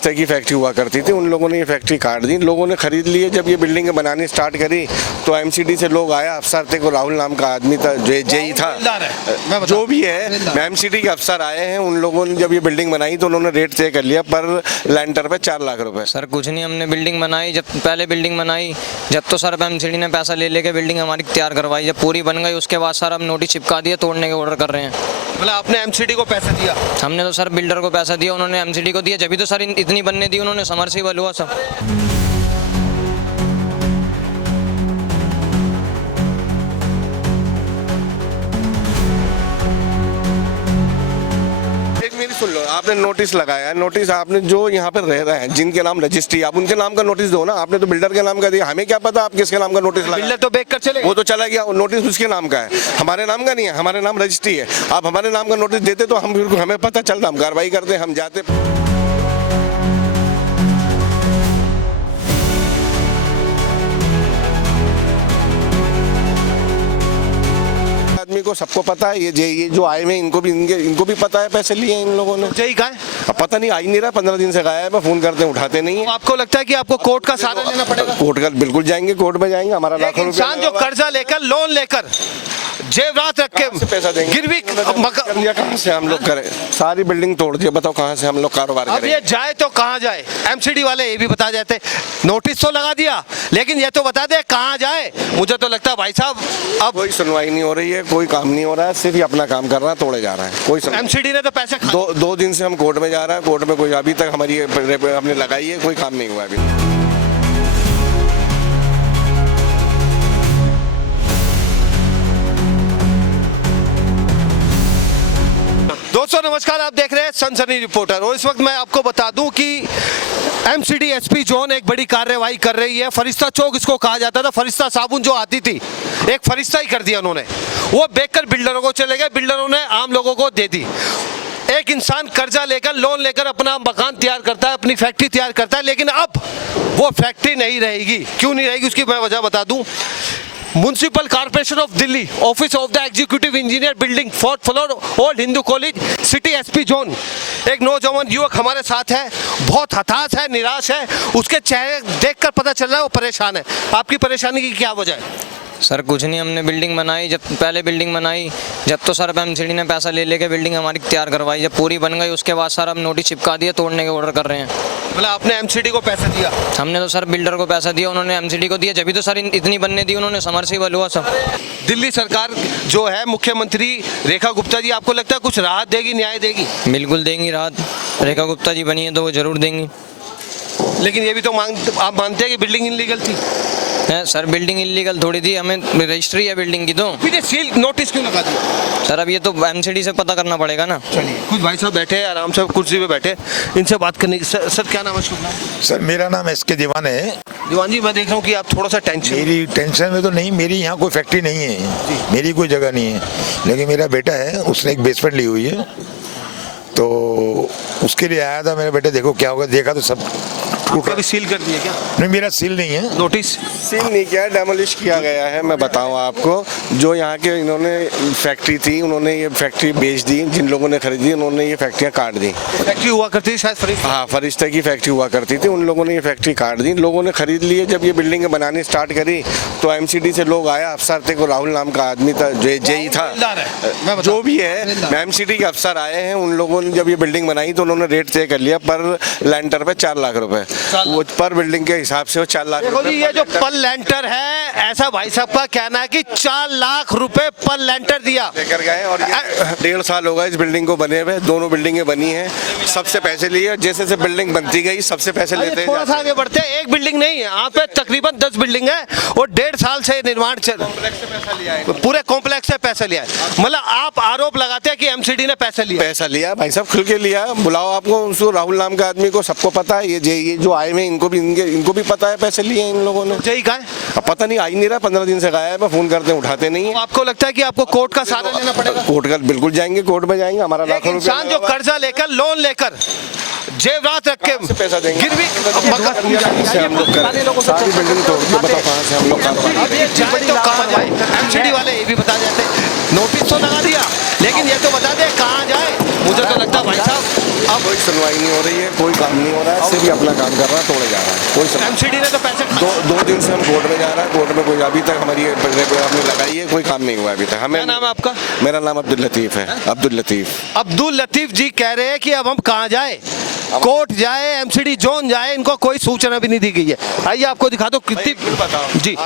तरह की फैक्ट्री हुआ करती थी, उन लोगों ने ये फैक्ट्री काट दी। लोगों ने खरीद लिए। जब ये बिल्डिंग बनानी स्टार्ट करी तो एमसीडी से लोग आया, अफसर थे, को राहुल नाम का आदमी था, जेई था, जो भी है, एमसीडी के अफसर आए हैं। उन लोगों ने जब ये बिल्डिंग बनाई तो उन्होंने रेट तय कर लिया पर लैंटर पे 4 लाख रुपए। सर कुछ नहीं, हमने बिल्डिंग बनाई, जब पहले बिल्डिंग बनाई जब तो सर एमसीडी ने पैसा ले लेके बिल्डिंग हमारी तैयार करवाई। जब पूरी बन गई उसके बाद सर हम नोटिस चिपका दिया, तोड़ने के ऑर्डर कर रहे हैं। मतलब आपने एमसीडी को पैसा दिया? हमने तो सर बिल्डर को पैसा दिया, उन्होंने एमसीडी को दिया, जब तो सर इतनी बनने दी उन्होंने, समरसीबल हुआ सब। मेरी सुन लो, आपने नोटिस लगाया, नोटिस आपने जो यहाँ पर रह रहे हैं जिनके नाम रजिस्ट्री, आप उनके नाम का नोटिस दो ना। आपने तो बिल्डर के नाम का दिया, हमें क्या पता आप किसके नाम का नोटिस लगाया? बिल्डर तो बेच कर चले, वो तो चला गया, नोटिस उसके नाम का है, हमारे नाम का नहीं है, हमारे नाम रजिस्ट्री है। आप हमारे नाम का नोटिस देते तो हम फिर हमें पता चलता, हम कार्रवाई करते, हम जाते। आदमी को सबको पता है, ये जो आए हुए इनको भी पता है पैसे लिए इन लोगों ने। जय का है? अब पता नहीं, आ ही नहीं रहा, 15 दिन से गायब है, फोन करते हैं उठाते नहीं है। तो आपको लगता है कि आपको कोर्ट का सहारा लेना पड़ेगा? कोर्ट का बिल्कुल जाएंगे, कोर्ट में जाएंगे, हमारा लाखों रुपया इंसान जो कर्जा लेकर, लोन लेकर, जेवरात रख के पैसा देंगे, गिरवी कहाँ से हम लोग करें? सारी बिल्डिंग तोड़ दी, बताओ कहाँ से हम लोग कारोबार अब करें? ये जाए तो कहाँ जाए? एमसीडी वाले ये भी बता जाते, नोटिस तो लगा दिया लेकिन ये तो बता दे कहाँ जाए। मुझे तो लगता है भाई साहब अब कोई सुनवाई नहीं हो रही है, कोई काम नहीं हो रहा है, सिर्फ ही अपना काम कर रहा है, तोड़े जा रहा है। कोई एमसीडी ने तो पैसे दो दिन से हम कोर्ट में जा रहे हैं, कोर्ट में कोई अभी तक हमारी हमने लगाई है, कोई काम नहीं हुआ अभी। दोस्तों नमस्कार, आप देख रहे हैं सनसनी रिपोर्टर। और इस वक्त मैं आपको बता दूं कि एमसीडी एसपी जोन एक बड़ी कार्रवाई कर रही है। फरिश्ता चौक इसको कहा जाता था, फरिश्ता साबुन जो आती थी, एक फरिश्ता ही कर दिया उन्होंने। वो बेचकर बिल्डरों को चले गए, बिल्डरों ने आम लोगों को दे दी। एक इंसान कर्जा लेकर, लोन लेकर अपना मकान तैयार करता है, अपनी फैक्ट्री तैयार करता है, लेकिन अब वो फैक्ट्री नहीं रहेगी। क्यों नहीं रहेगी उसकी मैं वजह बता दूं। Municipal corporation of Delhi, office of the executive engineer, building 4th floor, old Hindu college, city SP zone. एक नौजवान युवक हमारे साथ है, बहुत हताश है, निराश है, उसके चेहरे देखकर पता चल रहा है वो परेशान है। आपकी परेशानी की क्या वजह है? सर कुछ नहीं, हमने बिल्डिंग बनाई, जब पहले बिल्डिंग बनाई जब तो सर एमसीडी ने पैसा ले लेके बिल्डिंग हमारी तैयार करवाई। जब पूरी बन गई उसके बाद सर हम नोटिस चिपका दिया, तोड़ने के ऑर्डर कर रहे हैं। मतलब आपने एमसीडी को पैसा दिया? हमने तो सर बिल्डर को पैसा दिया, उन्होंने एमसीडी को दिया, जब तो सर इतनी बनने दी उन्होंने, समरसीबल हुआ सब। दिल्ली सरकार जो है, मुख्यमंत्री रेखा गुप्ता जी, आपको लगता है कुछ राहत देगी, न्याय देगी? बिल्कुल देंगी राहत, रेखा गुप्ता जी बनी है तो वो जरूर देंगी। लेकिन ये भी तो आप मानते हैं कि बिल्डिंग इलीगल थी? है सर, बिल्डिंग इलीगल थोड़ी थी, हमें रजिस्ट्री है बिल्डिंग की। तो फिर ये सील नोटिस क्यों लगा दिया? सर अब ये तो एमसीडी से पता करना पड़ेगा ना। चलिए, कुछ भाई साहब बैठे हैं आराम से कुर्सी पे बैठे, इनसे बात करने की। सर क्या नाम है? शुभ नाम? सर मेरा नाम एसके दीवान है। दीवान जी, मैं देख रहा हूँ कि आप थोड़ा सा टेंशन। मेरी टेंशन में तो नहीं, मेरी यहाँ कोई फैक्ट्री नहीं है, मेरी कोई जगह नहीं है, लेकिन मेरा बेटा है, उसने एक बेसमेंट ली हुई है, तो उसके लिए आया था। मेरे बेटे देखो क्या होगा, देखा तो सब आपका भी सील कर दिया क्या? नहीं, मेरा सील नहीं है। नोटिस सील नहीं किया, डेमोलिश किया गया है। मैं बताऊं आपको, जो यहाँ के इन्होंने फैक्ट्री थी, उन्होंने ये फैक्ट्री बेच दी, जिन लोगों ने खरीदी उन्होंने ये फैक्ट्रियाँ काट दी। फैक्ट्री हुआ करती थी शायद फरिश्ता? हाँ, फरिश्ता की फैक्ट्री हुआ करती थी, उन लोगों ने ये फैक्ट्री काट दी। लोगों ने खरीद लिए। जब ये बिल्डिंग बनानी स्टार्ट करी तो एमसीडी से लोग आया, अफसर थे, को राहुल नाम का आदमी था, जेई था, जो भी है, एमसीडी के अफसर आए हैं। उन लोगों ने जब ये बिल्डिंग बनाई तो उन्होंने रेट तय कर लिया पर लैंटर पे 4 लाख रुपए, वो पर बिल्डिंग के हिसाब से वो 4 लाख। देखो जी, ये जो पर लेंटर है, ऐसा भाई साहब का कहना है कि 4 लाख रुपए पर लेंटर दिया, लेकर गए। और ये 1.5 साल होगा इस बिल्डिंग को बने हुए, दोनों बिल्डिंगें बनी हैं, सबसे पैसे लिए। जैसे जैसे बिल्डिंग बनती गई सबसे पैसे लेते थोड़ा सा आगे बढ़ते हैं। एक बिल्डिंग नहीं है, यहाँ पे तकरीबन 10 बिल्डिंग है और 1.5 साल से निर्माण चल, पूरे कॉम्प्लेक्स से पैसा लिया है। मतलब आप आरोप लगाते हैं कि एमसीडी ने पैसा लिया भाई साहब, खुल के लिया। बुलाओ आपको, उसको राहुल नाम का आदमी को सबको पता है, ये जो आए हुए इनको भी पता है पैसे लिए इन लोगों ने। जय का है? अब पता नहीं, आ ही नहीं रहा, 15 दिन से गायब है, फोन करते हैं उठाते नहीं है। तो आपको लगता है कि आपको कोर्ट का सहारा लेना पड़ेगा? कोर्ट का बिल्कुल जाएंगे, कोर्ट में जाएंगे, हमारा लाखों रुपया। इंसान जो कर्जा लेकर, लोन लेकर, जेवरात रख के पैसा देंगे, गिरवी से हम लोग करें, सारी बिल्डिंग तोड़ के बताओ कहाँ से हम लोग अब ये जाए तो कहाँ जाए? एमसीडी वाले ये भी बता जाते, नोटिस तो लगा दिया लेकिन ये तो बता दे कहाँ जाए। मुझे तो लगता है भाई साहब अब कोई सुनवाई नहीं हो रही है, कोई काम नहीं हो रहा है, सिर्फ अपना काम कर रहा है, तोड़े जा रहा है, कोई सुनवाई। एमसीडी ने तो पैसे दो दिन से हम कोर्ट में जा रहा है, कोर्ट में कोई अभी तक हमारी आपने लगाई है, कोई काम नहीं हुआ अभी तक। हमें क्या नाम है आपका? मेरा नाम अब्दुल लतीफ है, अब्दुल लतीफ। अब्दुल लतीफ जी कह रहे हैं कि अब हम कहाँ जाए, कोर्ट जाए, एमसीडी जोन जाए, इनको कोई सूचना भी नहीं दी गई है। आइए आपको दिखा दो कितनी जी,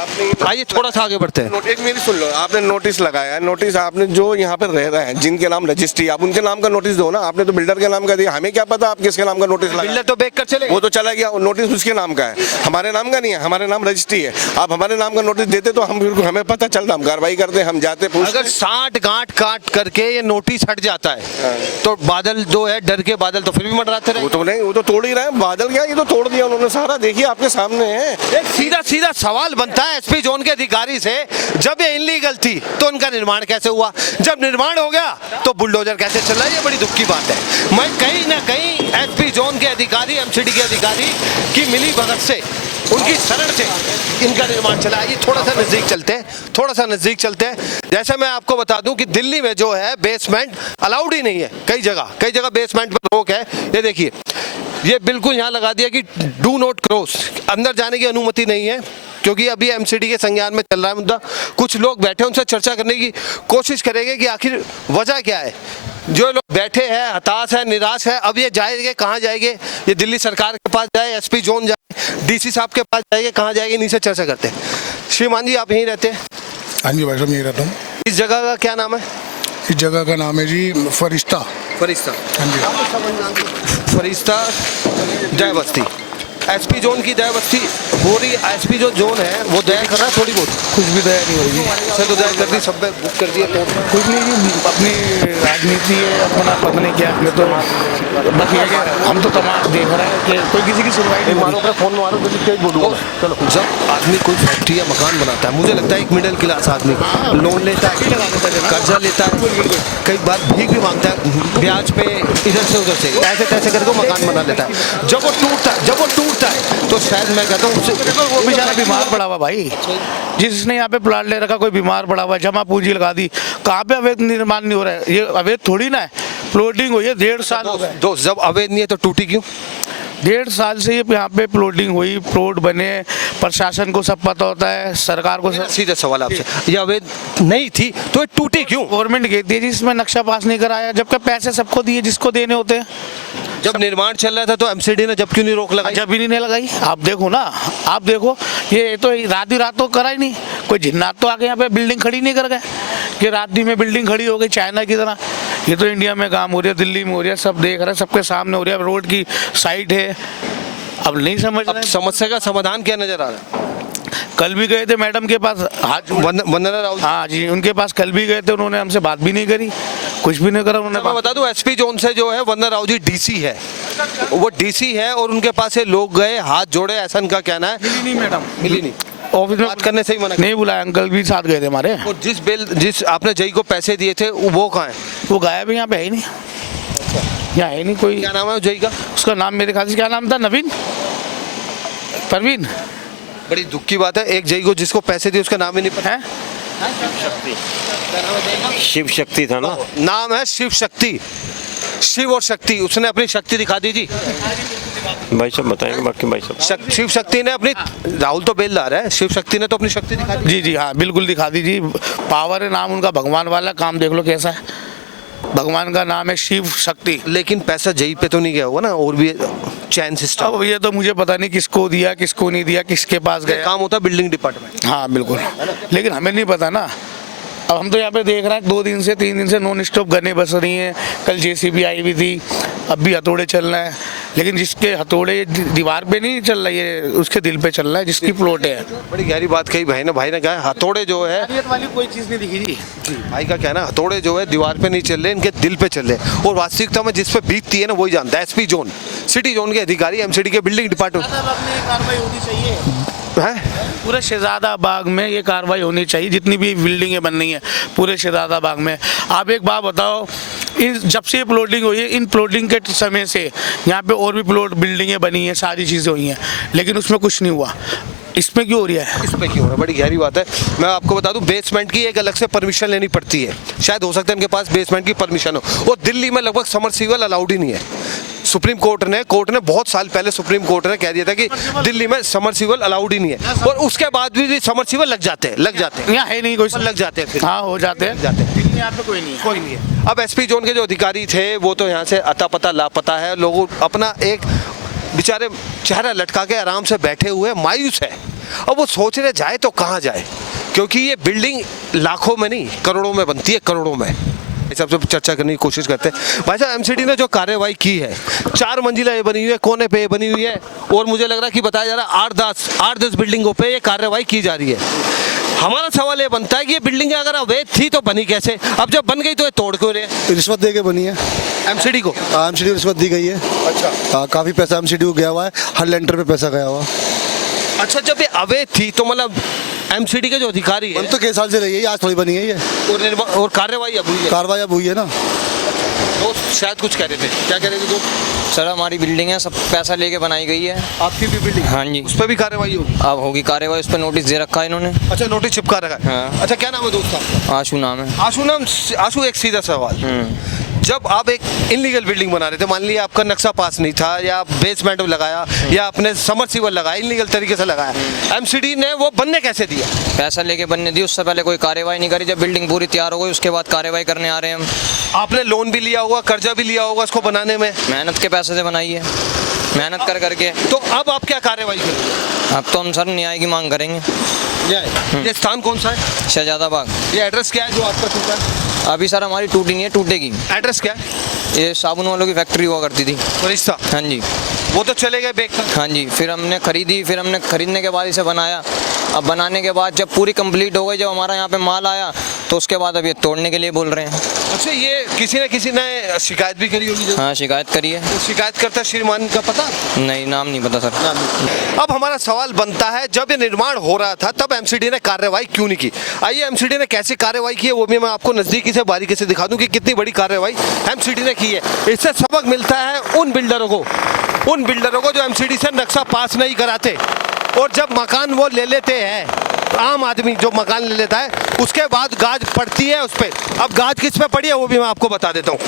आइए थोड़ा सा आगे बढ़ते हैं। एक मेरी सुन लो, आपने नोटिस लगाया है, नोटिस आपने जो यहाँ पर रह रहे हैं जिनके नाम रजिस्ट्री, आप उनके नाम का नोटिस दो ना, आपने तो बिल्डर के नाम का दिया, हमें क्या पता आप किसके नाम का नोटिस लगाया। बिल्डर तो बेच कर चले, वो तो चला गया, नोटिस उसके नाम का है, हमारे नाम का नहीं है, हमारे नाम रजिस्ट्री है। आप हमारे नाम का नोटिस देते तो हम हमें पता चलता, हम कार्रवाई करते, हम जाते अगर 60 गांठ काट करके ये नोटिस हट जाता है तो बादल जो है, डर के बादल तो फिर भी मंडराते रहे। वो तो नहीं, वो तो तोड़ ही रहे हैं, बादल क्या, ये तो तोड़ दिया उन्होंने सारा, देखिए आपके सामने है। एक सीधा सीधा सवाल बनता है एसपी जोन के अधिकारी से, जब ये इनलीगल थी तो उनका निर्माण कैसे हुआ, जब निर्माण हो गया तो बुलडोजर कैसे चल रहा है। ये बड़ी दुख की बात है। मैं कहीं ना कहीं एसपी जोन के अधिकारी, एमसीडी के अधिकारी की मिली भगत से, उनकी शरण से इनका निर्माण चला है। ये थोड़ा सा नजदीक चलते हैं, थोड़ा सा नजदीक चलते हैं। जैसे मैं आपको बता दूं कि दिल्ली में जो है बेसमेंट अलाउड ही नहीं है, कई जगह बेसमेंट पर रोक है। ये देखिए, ये बिल्कुल यहाँ लगा दिया कि डू नॉट क्रॉस, अंदर जाने की अनुमति नहीं है, क्योंकि अभी एमसीडी के संज्ञान में चल रहा है मुद्दा। कुछ लोग बैठे, उनसे चर्चा करने की कोशिश करेंगे कि आखिर वजह क्या है। जो लोग बैठे हैं, हताश है, निराश है, अब ये जाएंगे कहाँ जाएंगे, ये दिल्ली सरकार के पास जाए, एसपी जोन जाए, डीसी साहब के पास जाएंगे, कहाँ जाएंगे, इन्हीं से चर्चा करते हैं। श्रीमान जी, आप यहीं रहते हैं? हाँ जी भाई साहब, यहीं रहता हूँ। इस जगह का क्या नाम है? इस जगह का नाम है जी फरिश्ता। फरिश्ता। हाँ जी। फरिश्ता जय बस्ती, एसपी जोन की दया बस्ती हो रही। एसपी जो जोन है वो दया कर रहा है थोड़ी बहुत, कुछ भी दया नहीं होगी सर तो दया कर दी, सब बुक कर दिया तो कुछ नहीं जी, अपनी राजनीति है, अपना पता नहीं क्या, हमें तो बस ये कि हम तो तमाम देख रहे हैं कि कोई किसी की सुनवाई नहीं मारो, अपना फोन मारो, तेज बोलूँगा। चलो, जब आदमी कोई फैक्ट्री या मकान बनाता है, मुझे लगता है एक मिडिल क्लास आदमी लोन लेता है, कर्जा लेता है, कई बार भीख भी मांगता है ब्याज पे, इधर से उधर से, ऐसे तैसे करके मकान बना लेता है। जब वो टूटता है तो शायद मैं कहता हूँ वो बेचारा बीमार पड़ा हुआ भाई, जिसने यहाँ पे प्लाट ले रखा, कोई बीमार पड़ा हुआ, जमा पूंजी लगा दी, कहाँ पे अवैध निर्माण नहीं हो रहा है। ये अवैध थोड़ी ना है, प्लॉटिंग हुई है 1.5 साल हो गए। दोस्त, जब अवैध नहीं है तो टूटी क्यों? 1.5 साल से ये यहाँ पे प्लॉटिंग हुई, प्लॉट बने, प्रशासन को सब पता होता है, सरकार को सब। सीधा सवाल आपसे, ये अवैध नहीं थी तो ये टूटी क्यों? गवर्नमेंट कहती है जी इसमें नक्शा पास नहीं कराया, जबकि पैसे सबको दिए जिसको देने होते हैं। जब निर्माण चल रहा था तो एमसीडी ने जब क्यों नहीं रोक लगाई? जब भी नहीं लगाई, आप देखो ना, आप देखो, ये तो रात ही रात तो करा ही नहीं, कोई जिन्नात तो आके यहाँ पे बिल्डिंग खड़ी नहीं कर गए कि रात ही में बिल्डिंग खड़ी हो गई चाइना की तरह। ये तो इंडिया में काम हो रही है, दिल्ली में हो रही है, सब देख रहे हैं, सबके सामने हो रही है, रोड की साइड है। अब नहीं समझ अब रहे। समस्या का समाधान क्या नजर आ रहा है? कल भी गए थे मैडम के पास, वंदना राउत, हाँ जी, उनके पास कल भी गए थे, उन्होंने हमसे बात भी नहीं करी, कुछ भी नहीं करा उन्होंने। मैं बता दूं, एसपी जोन से जो है वंदना राव जी डीसी है, वो डीसी है और उनके पास से लोग गए, हाथ जोड़े, ऐसा उनका कहना है। मिली नहीं मैडम, मिली नहीं, ऑफिस में बात करने से ही मना नहीं बुलाया, अंकल भी साथ गए थे हमारे। और जिस आपने जई को पैसे दिए थे वो कहाँ है? वो गायब है, यहाँ पे है ही नहीं, यहाँ है नहीं कोई। क्या नाम है जई का? उसका नाम मेरे ख्याल से क्या नाम था, नवीन, परवीन। बड़ी दुख की बात है, एक जई को जिसको पैसे दिए उसका नाम ही नहीं पता है। शिव शक्ति था ना, नाम है शिव शक्ति, शिव और शक्ति, उसने अपनी शक्ति दिखा दी जी। भाई साहब बताएंगे बाकी भाई साहब। शिव शक्ति ने अपनी, राहुल तो बेलदार है, शिव शक्ति ने तो अपनी शक्ति दिखा दी। जी जी हाँ, बिल्कुल दिखा दी जी, पावर है, नाम उनका भगवान वाला, काम देख लो कैसा है, भगवान का नाम है शिव शक्ति। लेकिन पैसा जई पे तो नहीं गया होगा ना, और भी चैन सिस्टम। अब ये तो मुझे पता नहीं किसको दिया, किसको नहीं दिया, किसके पास गया। काम होता है बिल्डिंग डिपार्टमेंट। हाँ बिल्कुल, लेकिन हमें नहीं पता ना। अब हम तो यहाँ पे देख रहे हैं 2 दिन से 3 दिन से नॉन स्टॉप गन्ने बस रही हैं, कल जेसीबी आई हुई थी, अब भी हथौड़े चल रहे हैं, लेकिन जिसके हथौड़े दीवार पे नहीं चल रही है, उसके दिल पे चल रहा है, जिसकी प्लॉट है। बड़ी गहरी बात कही भाई ने कहा हथौड़े जो है वाली कोई चीज़ नहीं दिखी जी। भाई का कहना, हथौड़े जो है दीवार पे नहीं चल रहे, इनके दिल पे चल रहे, और वास्तविकता में जिस पे बीतती है ना वही जानता है। एसपी जोन, सिटी जोन के अधिकारी, एमसीडी के बिल्डिंग डिपार्टमेंट कार्रवाई होनी चाहिए है। पूरे शहजादा बाग में ये कार्रवाई होनी चाहिए, जितनी भी बिल्डिंगें बन रही हैं पूरे शहजादा बाग में। आप एक बात बताओ, इन जब से ये प्लॉटिंग हुई है, इन प्लॉटिंग के समय से यहाँ पे और भी प्लॉट बिल्डिंगें बनी हैं, सारी चीज़ें हुई हैं, लेकिन उसमें कुछ नहीं हुआ। इसमें क्यों हो रहा है? इसमें क्यों हो रहा है? बड़ी गहरी बात है। मैं आपको बता दूं, बेसमेंट की एक अलग से परमिशन लेनी पड़ती है, शायद हो सकता है इनके पास बेसमेंट की परमिशन हो, और दिल्ली में लगभग समरसीबल अलाउड ही नहीं है। सुप्रीम कोर्ट ने बहुत साल पहले सुप्रीम कोर्ट ने कह दिया था कि दिल्ली में समरसीबल अलाउड ही नहीं है, और उसके बाद भी समरसीबल लग जाते हैं यहाँ है नहीं कोई, लग जाते हैं फिर। हाँ हो जाते हैं, दिल्ली यहाँ पे कोई नहीं है। कोई नहीं है। अब एसपी जोन के जो अधिकारी थे वो तो यहाँ से अता पता लापता है, लोग अपना एक बेचारे चेहरा लटका के आराम से बैठे हुए मायूस है। अब वो सोच रहे जाए तो कहाँ जाए, क्योंकि ये बिल्डिंग लाखों में नहीं करोड़ों में बनती है, करोड़ों में। इस सबसे चर्चा करने की कोशिश करते हैं। भाई साहब, एमसीडी ने जो कार्रवाई की है, 4 मंजिला ये बनी हुई है, कोने पे ये बनी हुई है, और मुझे लग रहा है कि बताया जा रहा है 8-10 बिल्डिंगों पे ये कार्रवाई की जा रही है। हमारा सवाल ये बनता है कि ये बिल्डिंग अगर अवैध थी तो बनी कैसे? अब जब बन गई तो ये तोड़ क्यों रहे? रिश्वत दे के बनी है एमसीडी को। एमसीडी को रिश्वत दी गई है। अच्छा, काफ़ी पैसा एमसीडी को गया हुआ है, हर लेंटर पे पैसा गया हुआ। अच्छा, जब ये अवैध थी तो मतलब एमसीडी के जो अधिकारी बन तो कई साल से रही है, आज थोड़ी बनी है ये, और कार्रवाई अब हुई है। कार्रवाई अब हुई है ना। दोस्त शायद कुछ कह रहे थे, क्या कह रहे थे दोस्त? सर हमारी बिल्डिंग है, सब पैसा लेके बनाई गई है। आपकी भी बिल्डिंग? हाँ जी। उस पर भी कार्रवाई होगी? अब होगी कार्रवाई, उस पर नोटिस दे रखा है इन्होंने। अच्छा, नोटिस चिपका रखा है। हाँ। अच्छा, क्या नाम है दोस्त आपका? आशु नाम है। आशु, एक सीधा सवाल, जब आप एक इनलीगल बिल्डिंग बना रहे थे, मान लिया आपका नक्शा पास नहीं था, या बेसमेंट लगाया, या आपने समरसीबल लगाया, इनलीगल तरीके से लगाया, एमसीडी ने वो बनने कैसे दिया? पैसा लेके बनने दी, उससे पहले कोई कार्रवाई नहीं करी। जब बिल्डिंग पूरी तैयार हो गई उसके बाद कार्रवाई करने आ रहे हैं हम। आपने लोन भी लिया होगा, कर्जा भी लिया होगा इसको बनाने में? मेहनत के पैसे से बनाई है, मेहनत कर करके। तो अब आप क्या कार्रवाई करेंगे? अब तो हम सर न्याय की मांग करेंगे। ये स्थान कौन सा है? शहजादा बाग। ये एड्रेस क्या है जो आपका टूटा है? अभी सर हमारी टूटी नहीं है, टूटेगी। एड्रेस क्या है? ये साबुन वालों की फैक्ट्री हुआ करती थी। फरिश्ता? हाँ जी। वो तो चले गए बेच कर। हाँ जी, फिर हमने खरीदी, फिर हमने खरीदने के बाद इसे बनाया। अब बनाने के बाद जब पूरी कंप्लीट हो गई, जब हमारा यहाँ पे माल आया, तो उसके बाद अब ये तोड़ने के लिए बोल रहे हैं। अच्छा, ये किसी ने शिकायत भी करी होगी? हाँ, शिकायत करी है। तो शिकायत करता श्रीमान का पता? नहीं, नाम नहीं पता सर। अब हमारा सवाल बनता है, जब ये निर्माण हो रहा था तब एमसीडी ने कार्रवाई क्यों नहीं की? आइए एमसीडी ने कैसे कार्रवाई की है वो भी मैं आपको नजदीकी से बारीकी से दिखा दूं कि कितनी बड़ी कार्रवाई एमसीडी ने की है। इससे सबक मिलता है उन बिल्डरों को जो एमसीडी से नक्शा पास नहीं कराते, और जब मकान वो ले लेते हैं, आम आदमी जो मकान ले लेता है, उसके बाद गाज पड़ती है उस पर। अब गाज किस पे पड़ी है वो भी मैं आपको बता देता हूँ।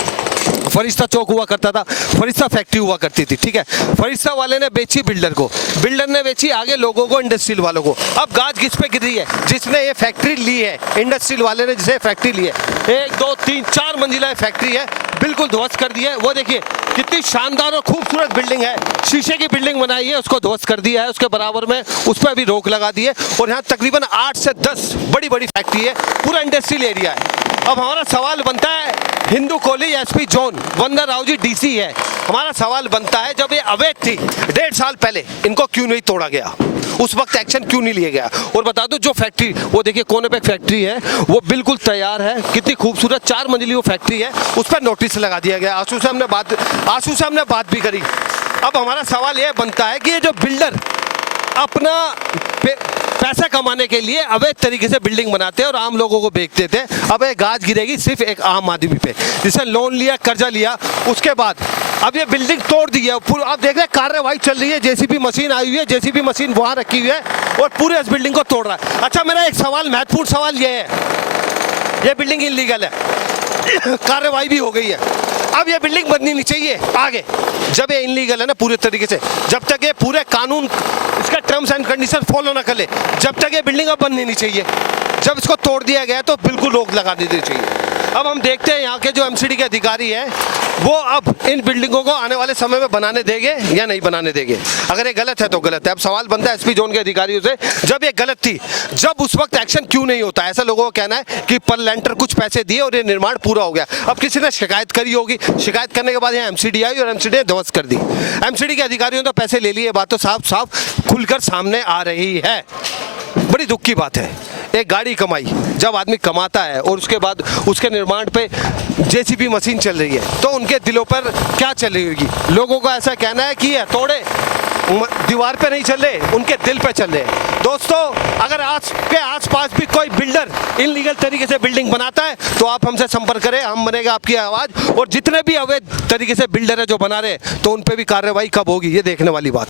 फरिश्ता चौक हुआ करता था, फरिश्ता फैक्ट्री हुआ करती थी, ठीक है। फरिश्ता वाले ने बेची बिल्डर को, बिल्डर ने बेची आगे लोगों को, इंडस्ट्रियल वालों को। अब गाज किस पे गिर रही है? जिसने ये फैक्ट्री ली है, इंडस्ट्रियल वाले ने जिसे फैक्ट्री ली है, 1 2 3 4 मंजिला फैक्ट्री है, बिल्कुल ध्वस्त कर दी है। वो देखिए कितनी शानदार और खूबसूरत बिल्डिंग है, शीशे की बिल्डिंग बनाई है, उसको ध्वस्त कर दिया है। उसके बराबर में उस पर भी रोक लगा दी है, और यहाँ तकरीबन 8 से 10 बड़ी बड़ी फैक्ट्री है, पूरा इंडस्ट्रियल एरिया है। अब हमारा सवाल बनता है, हिंदू कोली एसपी जोन वंदना राव जी डीसी है, हमारा सवाल बनता है, जब ये अवैध थी 1.5 साल पहले, इनको क्यों नहीं तोड़ा गया? उस वक्त एक्शन क्यों नहीं लिया गया? और बता दो, जो फैक्ट्री, वो देखिए कोने पे एक फैक्ट्री है, वो बिल्कुल तैयार है, कितनी खूबसूरत 4 मंजिली वो फैक्ट्री है, उस पर नोटिस लगा दिया गया। आशु से हमने बात भी करी। अब हमारा सवाल यह बनता है कि ये जो बिल्डर अपना पैसा कमाने के लिए अवैध तरीके से बिल्डिंग बनाते हैं और आम लोगों को बेचते थे, अब ये गाज गिरेगी सिर्फ एक आम आदमी पे, जिसने लोन लिया, कर्जा लिया, उसके बाद अब ये बिल्डिंग तोड़ दी है। आप देख रहे हैं कार्रवाई चल रही है, जेसीबी मशीन आई हुई है, जेसीबी मशीन वहां रखी हुई है, और पूरे इस बिल्डिंग को तोड़ रहा है। अच्छा, मेरा एक सवाल, महत्वपूर्ण सवाल ये है, ये बिल्डिंग इलीगल है, कार्रवाई भी हो गई है, अब ये बिल्डिंग बननी नहीं चाहिए आगे। जब ये इलीगल है ना पूरे तरीके से, जब तक ये पूरे कानून, इसका टर्म्स एंड कंडीशन फॉलो ना कर ले, जब तक ये बिल्डिंग अब बननी नहीं चाहिए। जब इसको तोड़ दिया गया तो बिल्कुल रोक लगा देनी चाहिए। अब हम देखते हैं यहाँ के जो एमसीडी के अधिकारी हैं, वो अब इन बिल्डिंगों को आने वाले समय में बनाने देंगे या नहीं बनाने देंगे। अगर ये गलत है तो गलत है। अब सवाल बनता है एसपी जोन के अधिकारियों से, जब ये गलत थी, जब उस वक्त एक्शन क्यों नहीं होता? ऐसा लोगों का कहना है कि पर लेंटर कुछ पैसे दिए और ये निर्माण पूरा हो गया। अब किसी ने शिकायत करी होगी, शिकायत करने के बाद यहाँ एमसीडी आई और एमसीडी ने ध्वस्त कर दी। एमसीडी के अधिकारियों ने तो पैसे ले लिए, बात तो साफ साफ खुलकर सामने आ रही है। बड़ी दुख की बात है, एक गाड़ी कमाई, जब आदमी कमाता है और उसके बाद उसके निर्माण पे जेसीबी मशीन चल रही है, तो उनके दिलों पर क्या चल रही होगी? लोगों को ऐसा कहना है कि ये तोड़े दीवार पे नहीं चल रहे, उनके दिल पे चल रहे। दोस्तों, अगर आज के आसपास भी कोई बिल्डर इनलीगल तरीके से बिल्डिंग बनाता है तो आप हमसे संपर्क करें, हम बनेगा आपकी आवाज़। और जितने भी अवैध तरीके से बिल्डर है जो बना रहे, तो उन पे भी कार्रवाई कब होगी, ये देखने वाली बात।